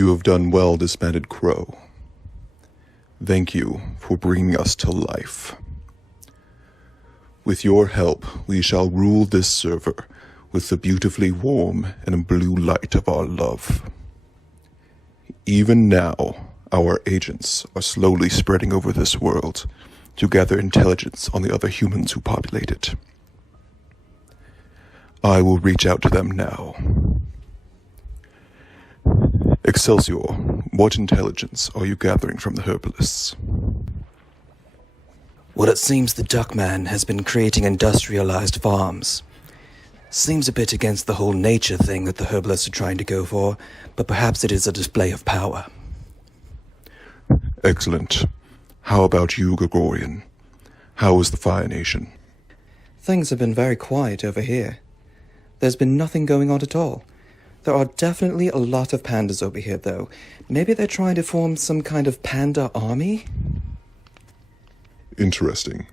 You have done well, disbanded crow. Thank you for bringing us to life. With your help, we shall rule this server with the beautifully warm and blue light of our love. Even now, our agents are slowly spreading over this world to gather intelligence on the other humans who populate it. I will reach out to them now. Excelsior, what intelligence are you gathering from the herbalists? Well, it seems the Duckman has been creating industrialized farms. Seems a bit against the whole nature thing that the herbalists are trying to go for, but perhaps it is a display of power. Excellent. How about you, Gregorian? How is the Fire Nation? Things have been very quiet over here. There's been nothing going on at all. There are definitely a lot of pandas over here, though. Maybe they're trying to form some kind of panda army? Interesting.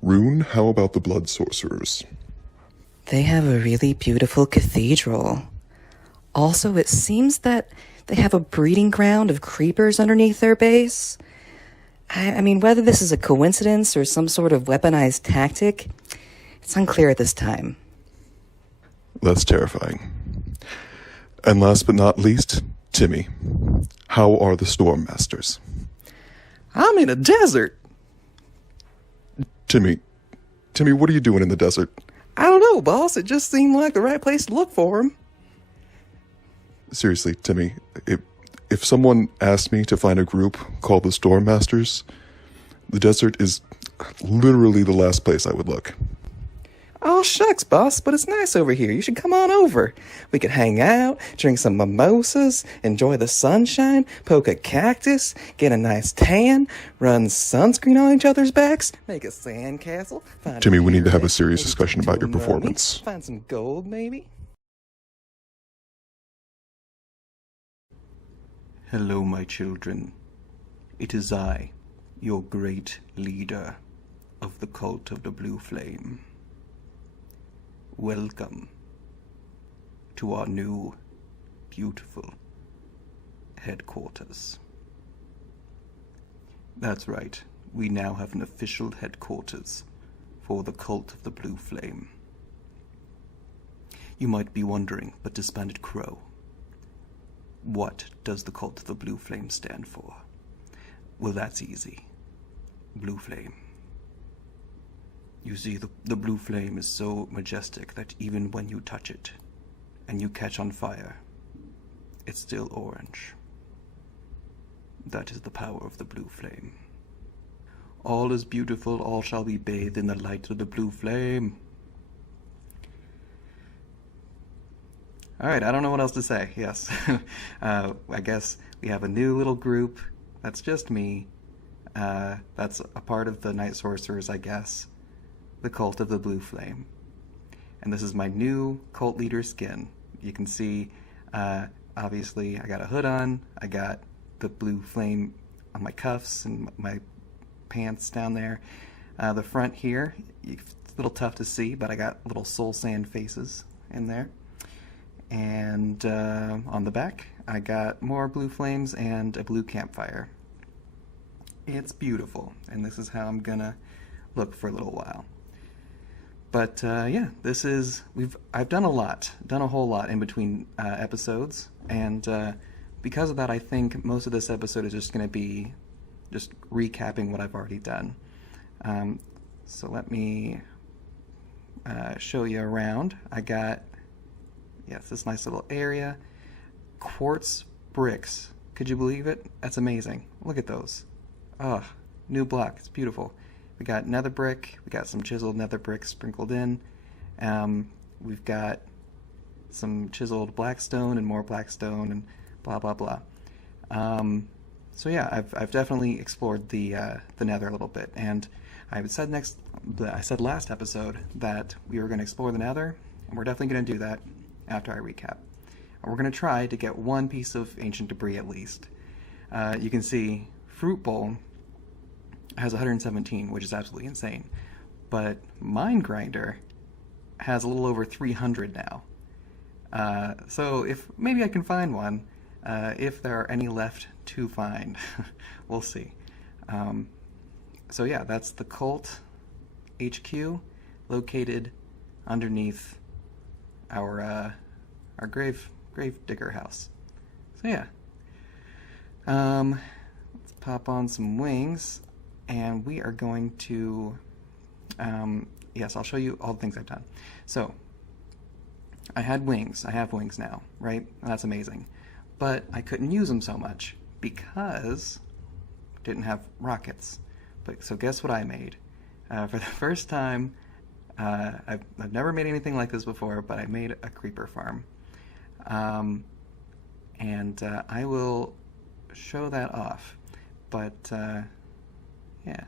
Rune, how about the blood sorcerers? They have a really beautiful cathedral. Also, it seems that they have a breeding ground of creepers underneath their base. I mean, whether this is a coincidence or some sort of weaponized tactic, it's unclear at this time. That's terrifying. And last but not least, Timmy. How are the Storm Masters? I'm in a desert! Timmy, what are you doing in the desert? I don't know, boss. It just seemed like the right place to look for him. Seriously, Timmy, if someone asked me to find a group called the Storm Masters, the desert is literally the last place I would look. Oh, shucks, boss, but it's nice over here. You should come on over. We could hang out, drink some mimosas, enjoy the sunshine, poke a cactus, get a nice tan, run sunscreen on each other's backs, make a sandcastle. Timmy, we need to have a serious discussion about your performance. Find some gold, maybe? Hello, my children. It is I, your great leader of the cult of the Blue Flame. Welcome to our new, beautiful headquarters. That's right, we now have an official headquarters for the cult of the Blue Flame. You might be wondering, but disbanded crow, what does the cult of the Blue Flame stand for? Well, that's easy. Blue Flame. You see, the blue flame is so majestic that even when you touch it and you catch on fire, it's still orange. That is the power of the blue flame. All is beautiful, all shall be bathed in the light of the blue flame. Alright, I don't know what else to say, yes. I guess we have a new little group. That's just me. That's a part of the Night Sorcerers, I guess. The Cult of the Blue Flame. And this is my new cult leader skin. You can see, obviously, I got a hood on, I got the blue flame on my cuffs and my pants down there. The front here, it's a little tough to see, but I got little soul sand faces in there. And on the back, I got more blue flames and a blue campfire. It's beautiful, and this is how I'm gonna look for a little while. But yeah, I've done a whole lot in between episodes, and because of that, I think most of this episode is just going to be just recapping what I've already done. So let me show you around. I got, yes, this nice little area. Quartz bricks. Could you believe it? That's amazing. Look at those. Oh, new block. It's beautiful. We got nether brick, we got some chiseled nether brick sprinkled in. We've got some chiseled blackstone and more blackstone and blah blah blah. So yeah, I've definitely explored the nether a little bit, and I said last episode that we were going to explore the nether, and we're definitely going to do that after I recap. And we're going to try to get one piece of ancient debris at least. You can see Fruit Bowl has 117, which is absolutely insane. But Mine Grinder has a little over 300 now. So if maybe I can find one, if there are any left to find. We'll see. So yeah, that's the cult HQ located underneath our grave digger house. So yeah, let's pop on some wings, and we are going to yes, I'll show you all the things I've done. So I had wings. I have wings now, right? That's amazing. But I couldn't use them so much because I didn't have rockets. But so guess what I made? For the first time, I've never made anything like this before, but I made a creeper farm. And I will show that off. But yeah,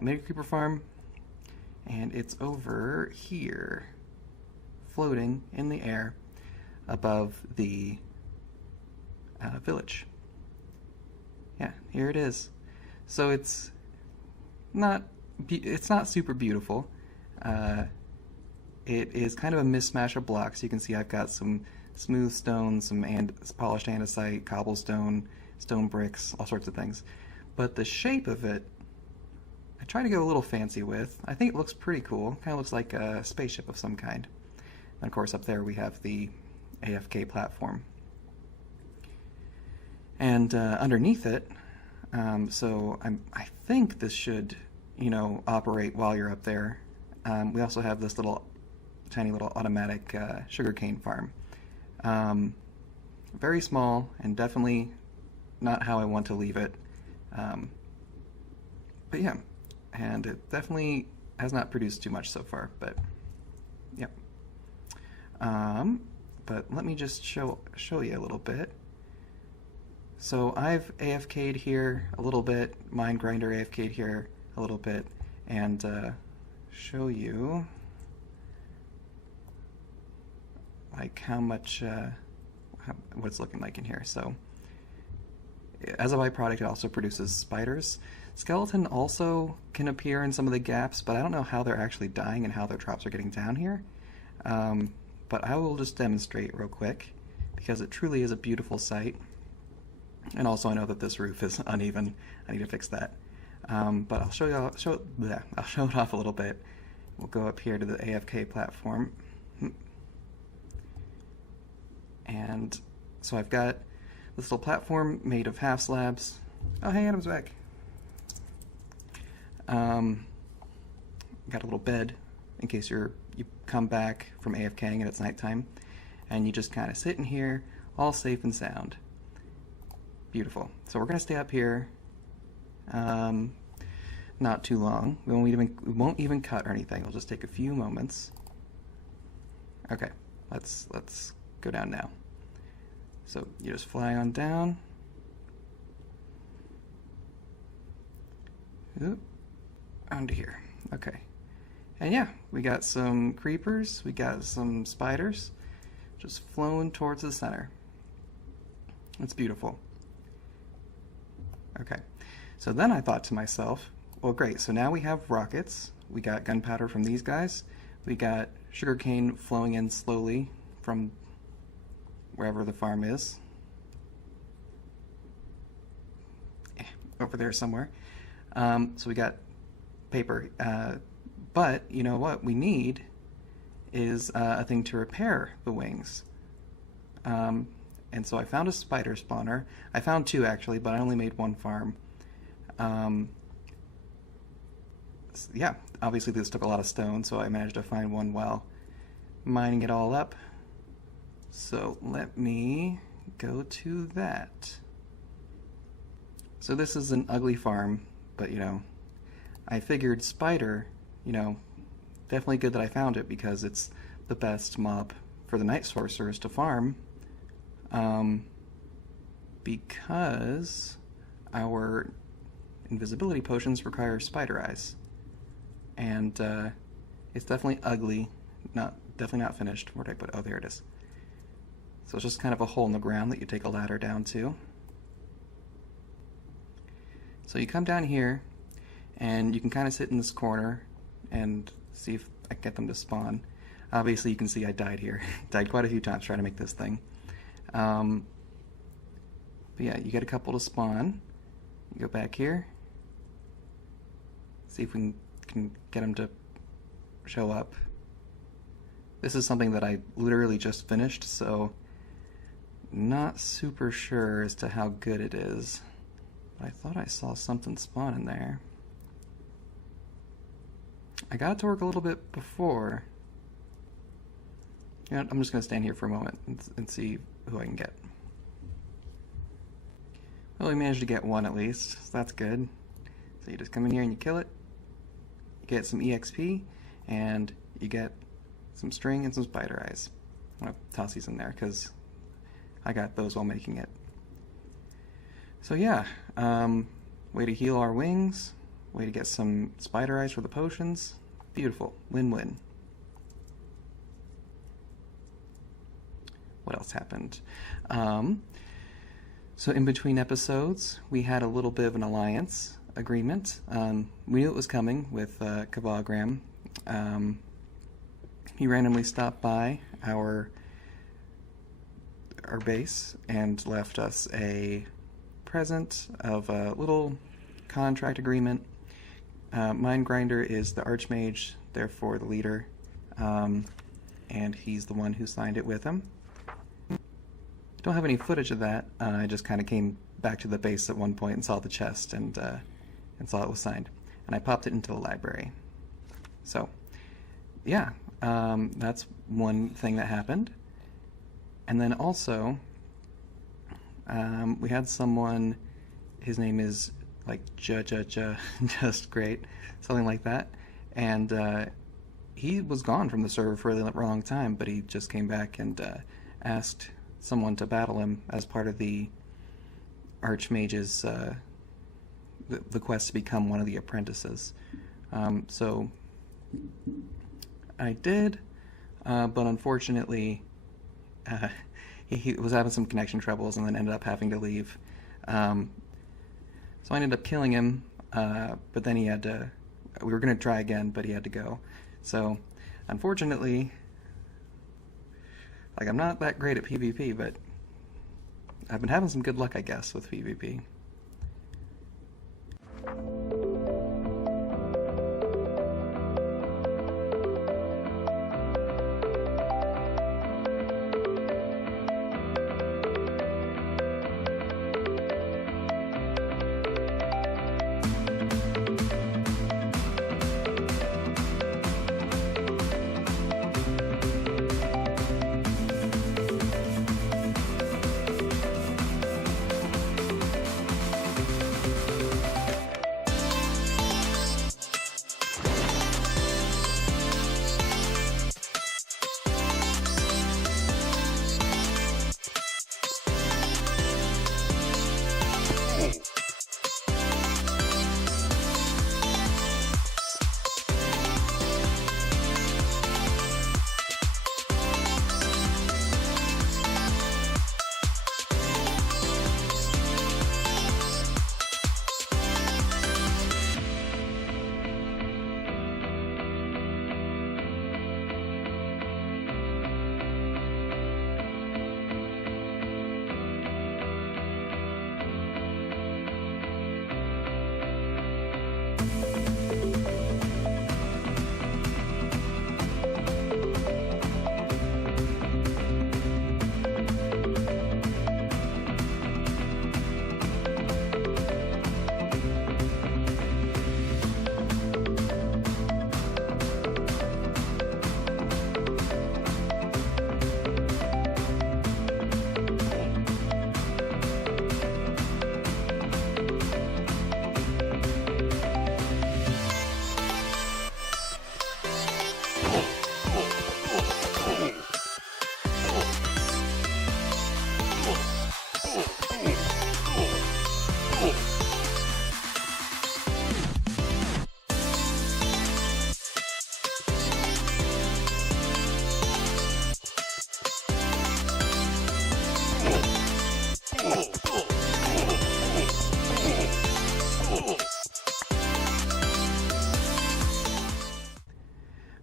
made a creeper farm, and it's over here, floating in the air above the village. Yeah, here it is. So it's not super beautiful. It is kind of a mismatch of blocks. You can see I've got some smooth stone, some polished andesite, cobblestone, stone bricks, all sorts of things. But the shape of it, I try to go a little fancy with. I think it looks pretty cool. Kind of looks like a spaceship of some kind. And of course up there we have the AFK platform. And underneath it, so I think this should, operate while you're up there. We also have this tiny little automatic sugarcane farm. Very small and definitely not how I want to leave it. But yeah, and it definitely has not produced too much so far, but yeah. But let me just show you a little bit. So I've AFK'd here a little bit, Mind Grinder AFK'd here a little bit, and show you like how much, what it's looking like in here. So as a byproduct, it also produces spiders. Skeleton also can appear in some of the gaps, but I don't know how they're actually dying and how their traps are getting down here. But I will just demonstrate real quick, because it truly is a beautiful sight. And also I know that this roof is uneven. I need to fix that. But I'll show it off a little bit. We'll go up here to the AFK platform. And so I've got this little platform made of half slabs. Oh, hey, Adam's back. Got a little bed in case you come back from AFKing and it's nighttime, and you just kind of sit in here, all safe and sound. Beautiful. So we're gonna stay up here, not too long. We won't even cut or anything. It'll just take a few moments. Okay, let's go down now. So you just fly on down. Oop, onto here. Okay. And yeah, we got some creepers, we got some spiders, just flowing towards the center. It's beautiful. Okay, so then I thought to myself, well great, so now we have rockets, we got gunpowder from these guys, we got sugarcane flowing in slowly from wherever the farm is. Over there somewhere. So we got paper. But you know what we need is a thing to repair the wings. And so I found a spider spawner. I found two actually, but I only made one farm. Yeah, obviously this took a lot of stone, so I managed to find one while mining it all up. So let me go to that. So this is an ugly farm, but I figured spider, definitely good that I found it because it's the best mob for the night sorcerers to farm. Because our invisibility potions require spider eyes. And it's definitely ugly, definitely not finished. Where'd I put it? Oh, there it is. So it's just kind of a hole in the ground that you take a ladder down to. So you come down here, and you can kind of sit in this corner and see if I can get them to spawn. Obviously you can see I died here. Died quite a few times trying to make this thing. But yeah, you get a couple to spawn. You go back here. See if we can get them to show up. This is something that I literally just finished, so not super sure as to how good it is. But I thought I saw something spawn in there. I got it to work a little bit before. You know, I'm just going to stand here for a moment and see who I can get. Well, we managed to get one at least, so that's good. So you just come in here and you kill it. You get some EXP, and you get some string and some spider eyes. I'm going to toss these in there because I got those while making it. So yeah, way to heal our wings, way to get some spider eyes for the potions. Beautiful, win-win. What else happened? So in between episodes, we had a little bit of an alliance agreement. We knew it was coming with Kavagram. He randomly stopped by our base and left us a present of a little contract agreement. Mind Grinder is the Archmage, therefore the leader, and he's the one who signed it with him. Don't have any footage of that. I just kind of came back to the base at one point and saw the chest and saw it was signed, and I popped it into the library. So, yeah, that's one thing that happened. And then also, we had someone. His name is like just great, something like that, and he was gone from the server for a long time, but he just came back and asked someone to battle him as part of the Archmage's the quest to become one of the apprentices. So I did, but unfortunately he was having some connection troubles and then ended up having to leave. So I ended up killing him, but then he had to, we were going to try again, but he had to go. So unfortunately, like, I'm not that great at PvP, but I've been having some good luck, I guess, with PvP.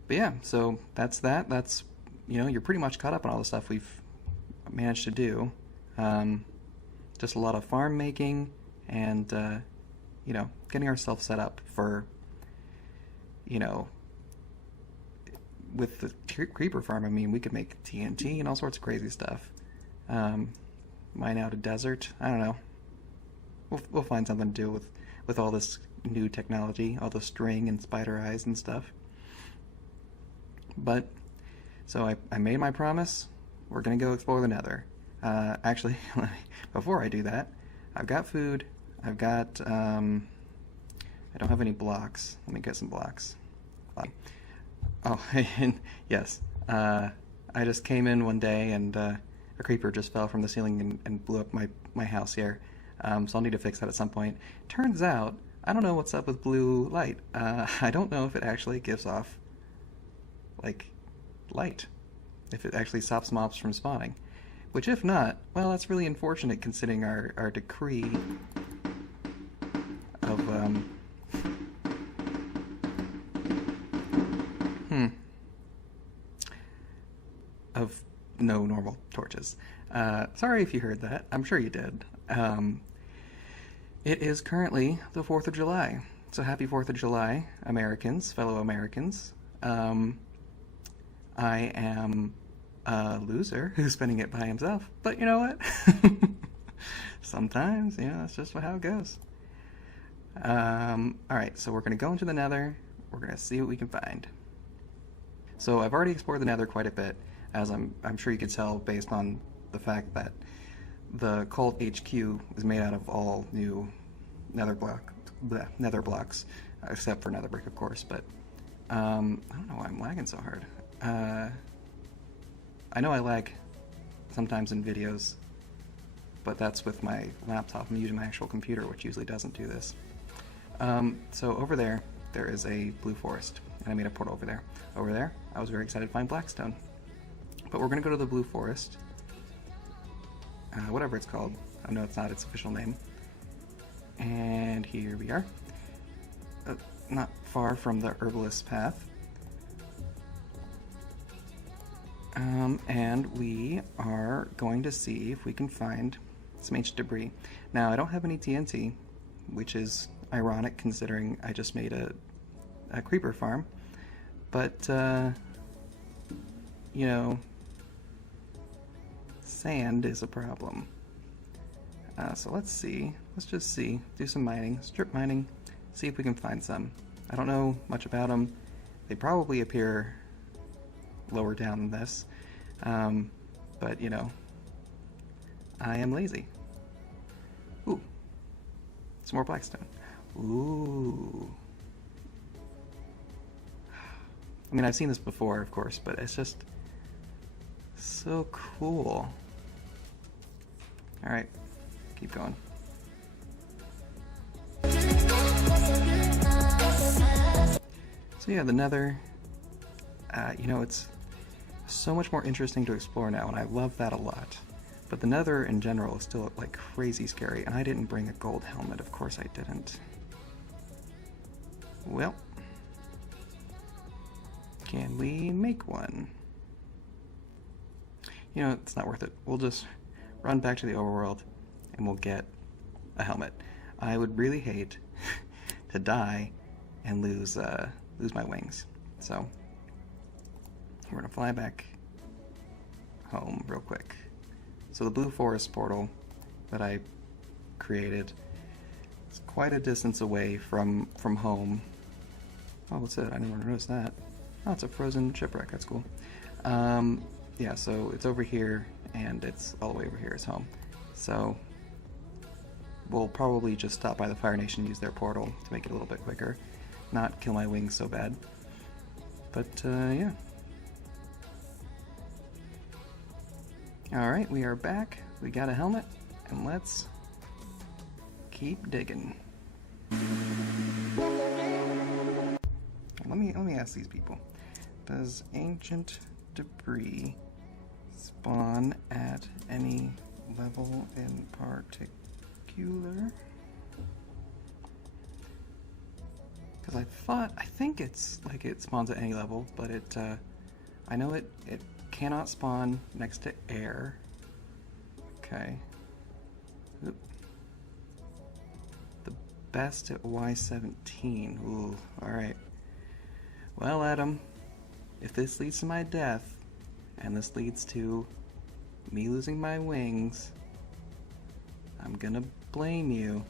But yeah, so that's that. That's, you know, you're pretty much caught up on all the stuff we've managed to do. just a lot of farm making and, you know, getting ourselves set up for, you know, with the creeper farm, I mean, we could make TNT and all sorts of crazy stuff. Mine out a desert. I don't know. We'll find something to do with all this new technology, all the string and spider eyes and stuff. But, so I made my promise. We're gonna go explore the Nether. Actually, before I do that, I've got food. I've got, I don't have any blocks. Let me get some blocks. Oh, and yes, I just came in one day and a creeper just fell from the ceiling and blew up my house here. So I'll need to fix that at some point. Turns out, I don't know what's up with blue light. I don't know if it actually gives off, like, light. If it actually stops mobs from spawning. Which, if not, well, that's really unfortunate considering our decree of, of no normal torches. Sorry if you heard that. I'm sure you did. It is currently the 4th of July. So happy 4th of July, Americans, fellow Americans. I am a loser who's spending it by himself. But you know what? Sometimes, you know, that's just how it goes. Alright, so we're going to go into the Nether. We're going to see what we can find. So I've already explored the Nether quite a bit, as I'm sure you could tell based on the fact that the cult HQ is made out of all new nether blocks, except for nether brick, of course. But I don't know why I'm lagging so hard. I know I lag sometimes in videos, but that's with my laptop. I'm using my actual computer, which usually doesn't do this. So over there is a blue forest, and I made a portal over there. Over there, I was very excited to find blackstone. But we're gonna go to the blue forest. Whatever it's called. I know it's not its official name. And here we are. Not far from the herbalist path. And we are going to see if we can find some ancient debris. Now, I don't have any TNT, which is ironic considering I just made a creeper farm. But, you know, sand is a problem. So let's see. Let's just see. Do some mining. Strip mining. See if we can find some. I don't know much about them. They probably appear lower down than this. But, you know, I am lazy. Ooh. Some more blackstone. Ooh. I mean, I've seen this before, of course, but it's just so cool. Alright, keep going. So yeah, the Nether, you know, it's so much more interesting to explore now, and I love that a lot. But the Nether in general is still, like, crazy scary, and I didn't bring a gold helmet, of course I didn't. Well, can we make one? You know, it's not worth it. We'll just run back to the overworld and we'll get a helmet. I would really hate to die and lose my wings. So we're gonna fly back home real quick. So the blue forest portal that I created is quite a distance away from home. Oh, what's it? I never noticed that. Oh, it's a frozen shipwreck. That's cool. Yeah, so it's over here, and it's all the way over here is home. So we'll probably just stop by the Fire Nation and use their portal to make it a little bit quicker. Not kill my wings so bad. But, yeah. Alright, we are back. We got a helmet, and let's keep digging. Let me ask these people. Does ancient debris spawn at any level in particular? Because I think it's like it spawns at any level, but I know it cannot spawn next to air. Okay. Oop. best at Y17. Ooh, alright. Well, Adam, if this leads to my death, and this leads to me losing my wings, I'm gonna blame you.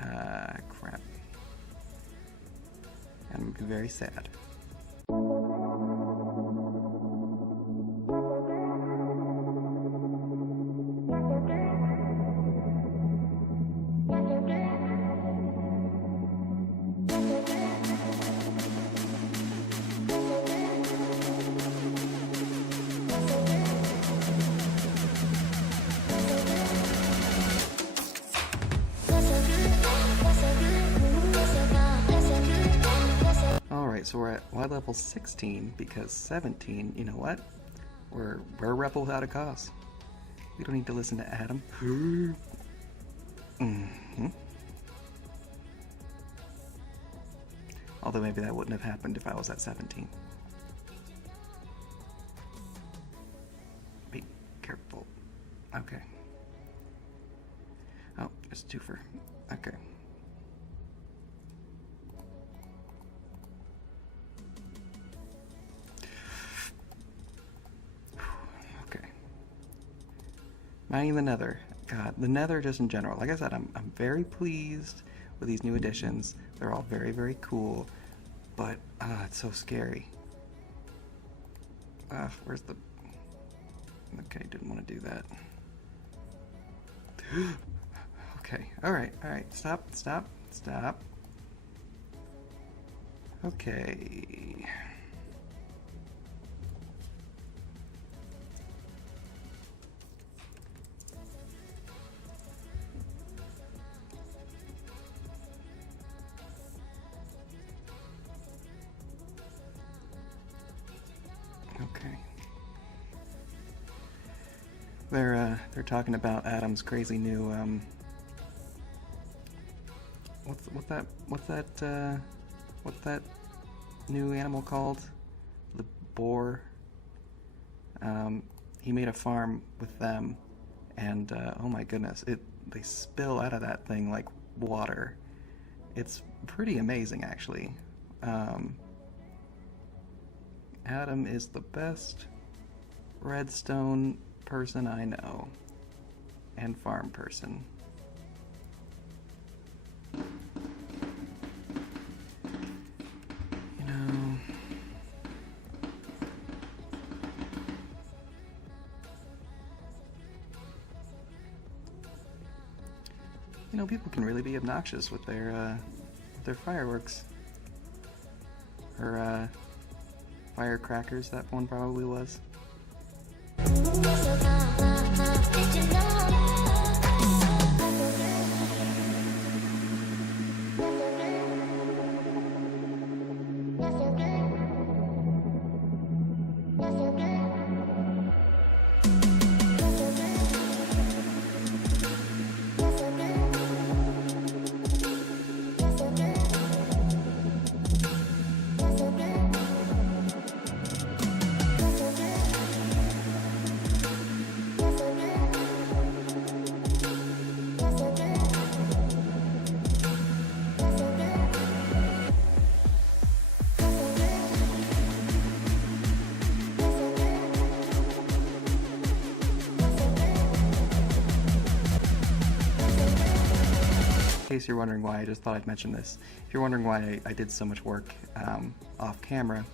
Crap. I'm gonna be very sad. Alright, so we're at Y level 16 because 17, you know what? We're a rebel without a cause. We don't need to listen to Adam. Although maybe that wouldn't have happened if I was at 17. Be careful. Okay. Oh, there's a twofer. Okay. Okay. Mining the Nether. God, the Nether just in general. Like I said, I'm very pleased with these new additions. They're all very, very cool. But, it's so scary. Where's the... Okay, didn't want to do that. Okay, alright. Stop. Okay. Okay. They're talking about Adam's crazy new what's that new animal called? The boar. He made a farm with them, and oh my goodness, they spill out of that thing like water. It's pretty amazing, actually. Adam is the best redstone person I know, and farm person. You know, people can really be obnoxious with their fireworks. Or, firecrackers, that one probably was. In case you're wondering why, I just thought I'd mention this. If you're wondering why I did so much work off camera,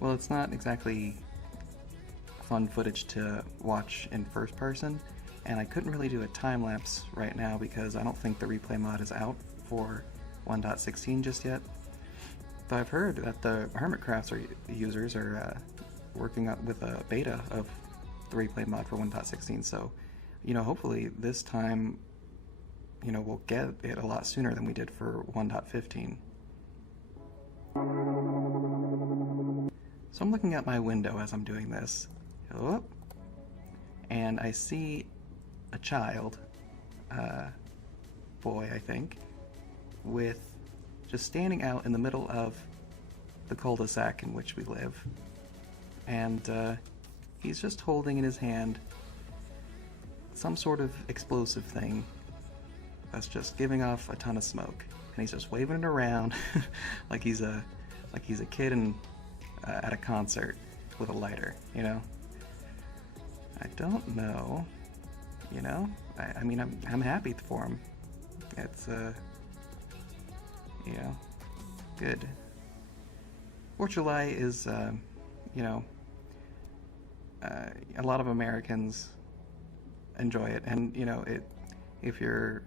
well, it's not exactly fun footage to watch in first person, and I couldn't really do a time lapse right now because I don't think the replay mod is out for 1.16 just yet. But I've heard that the Hermitcrafts users are working up with a beta of the replay mod for 1.16, so you know, hopefully this time, you know, we'll get it a lot sooner than we did for 1.15. So I'm looking out my window as I'm doing this, and I see a child, boy I think, with just standing out in the middle of the cul-de-sac in which we live, and he's just holding in his hand some sort of explosive thing. that's just giving off a ton of smoke, and he's just waving it around like he's a kid at a concert with a lighter, you know. I don't know, you know. I mean, I'm happy for him. It's you know, good. 4th of July is you know, a lot of Americans enjoy it, and you know, if you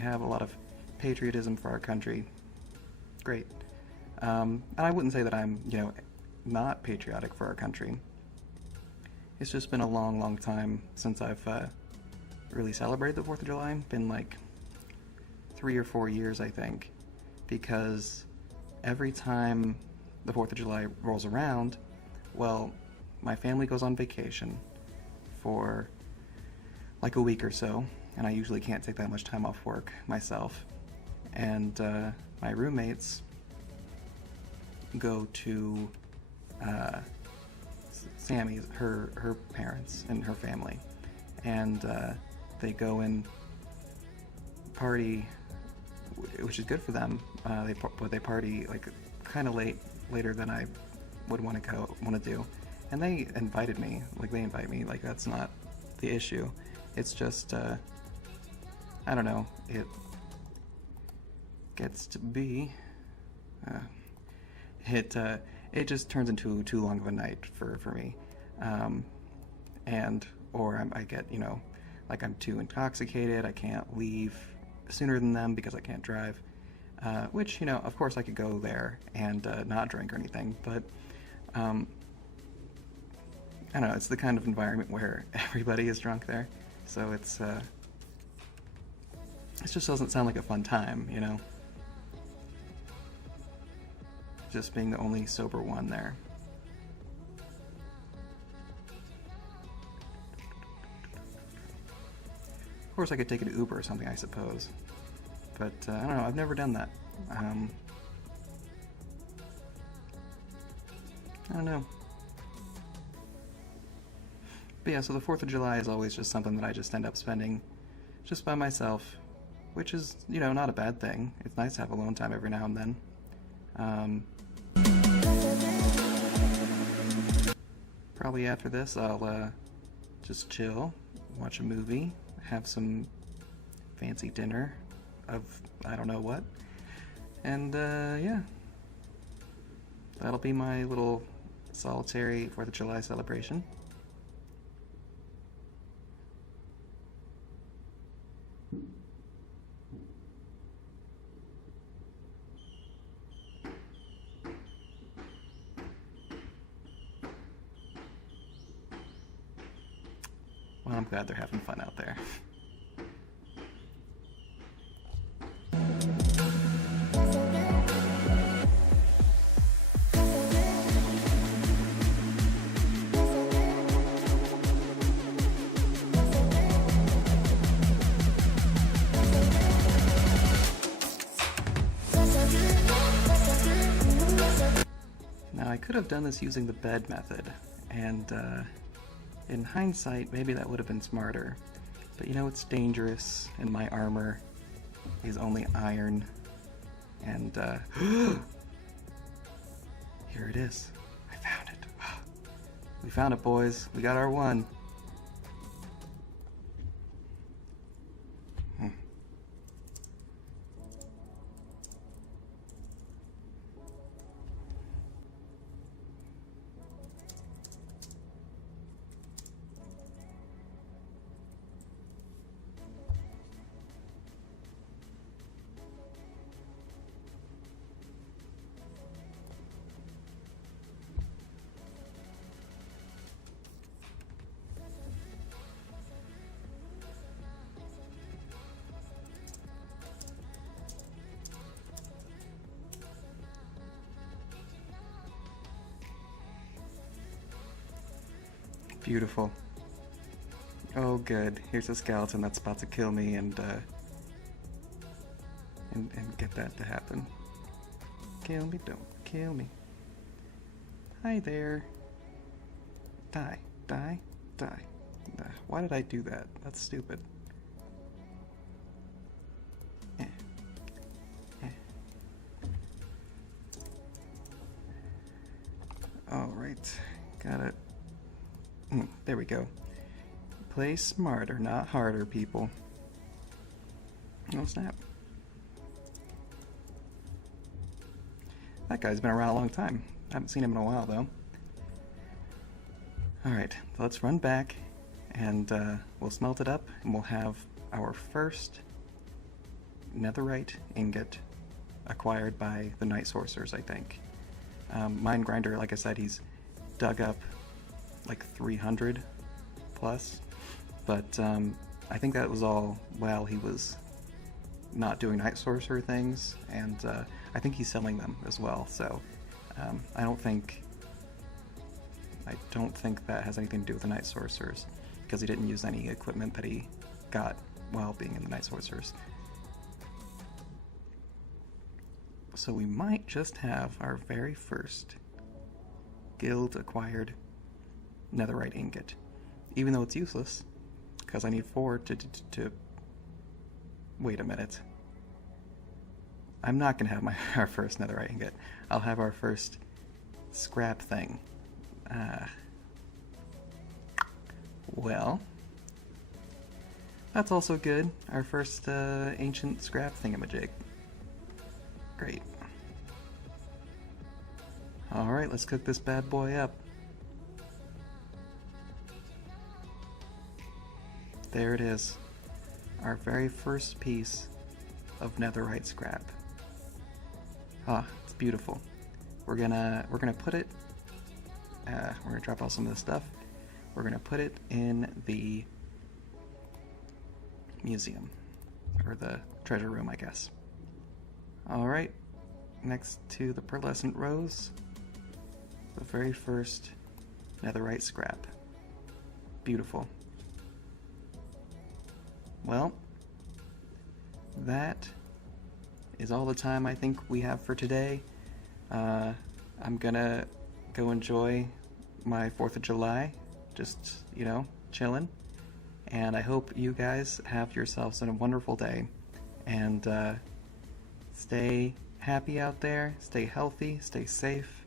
have a lot of patriotism for our country, great. And I wouldn't say that I'm, you know, not patriotic for our country. It's just been a long, long time since I've really celebrated the 4th of July. Been like 3 or 4 years, I think, because every time the 4th of July rolls around, well, my family goes on vacation for like a week or so, and I usually can't take that much time off work myself. And my roommates go to Sammy's, her parents and her family, and they go and party, which is good for them. But they party like kind of later than I would want to do, and they invited me. Like, they invite me. Like, that's not the issue. It's just I don't know. It gets to be it just turns into too long of a night for me, or I get, you know, like I'm too intoxicated. I can't leave sooner than them because I can't drive, which, you know, of course I could go there and not drink or anything, but I don't know, it's the kind of environment where everybody is drunk there, so it just doesn't sound like a fun time, you know, just being the only sober one there. Of course I could take an Uber or something, I suppose, but I don't know, I've never done that. I don't know. But yeah, so the 4th of July is always just something that I just end up spending just by myself, which is, you know, not a bad thing. It's nice to have alone time every now and then. Probably after this, I'll just chill, watch a movie, have some fancy dinner of I don't know what, and yeah, that'll be my little solitary 4th of July celebration. Well, I'm glad they're having fun out there. Now, I could have done this using the bed method, and in hindsight, maybe that would have been smarter. But you know, it's dangerous, and my armor is only iron, and here it is. I found it. We found it, boys. We got our one. Beautiful. Oh, good. Here's a skeleton that's about to kill me, and get that to happen. Kill me, don't kill me. Hi there. Die, die, die. Why did I do that? That's stupid. Alright, got it. There we go. Play smarter, not harder, people. Oh, snap. That guy's been around a long time. I haven't seen him in a while, though. Alright, let's run back, and we'll smelt it up, and we'll have our first netherite ingot acquired by the Night Sorcerers, I think. Mine Grinder, like I said, he's dug up like 300 plus, but I think that was all while he was not doing Night Sorcerer things, and I think he's selling them as well, so I don't think that has anything to do with the Night Sorcerers, because he didn't use any equipment that he got while being in the Night Sorcerers. So we might just have our very first guild-acquired netherite ingot, even though it's useless, because I need 4 to... Wait a minute. I'm not going to have our first netherite ingot. I'll have our first scrap thing. Well, that's also good. Our first ancient scrap thingamajig. Great. Alright, let's cook this bad boy up. There it is. Our very first piece of netherite scrap. Ah, it's beautiful. We're gonna put it. We're gonna drop out some of this stuff. We're gonna put it in the museum, or the treasure room, I guess. Alright, next to the pearlescent rose, the very first netherite scrap. Beautiful. Well, that is all the time I think we have for today. I'm gonna go enjoy my 4th of July, just, you know, chilling. And I hope you guys have yourselves a wonderful day. And stay happy out there, stay healthy, stay safe.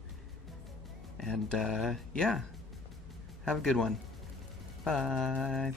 And yeah, have a good one. Bye.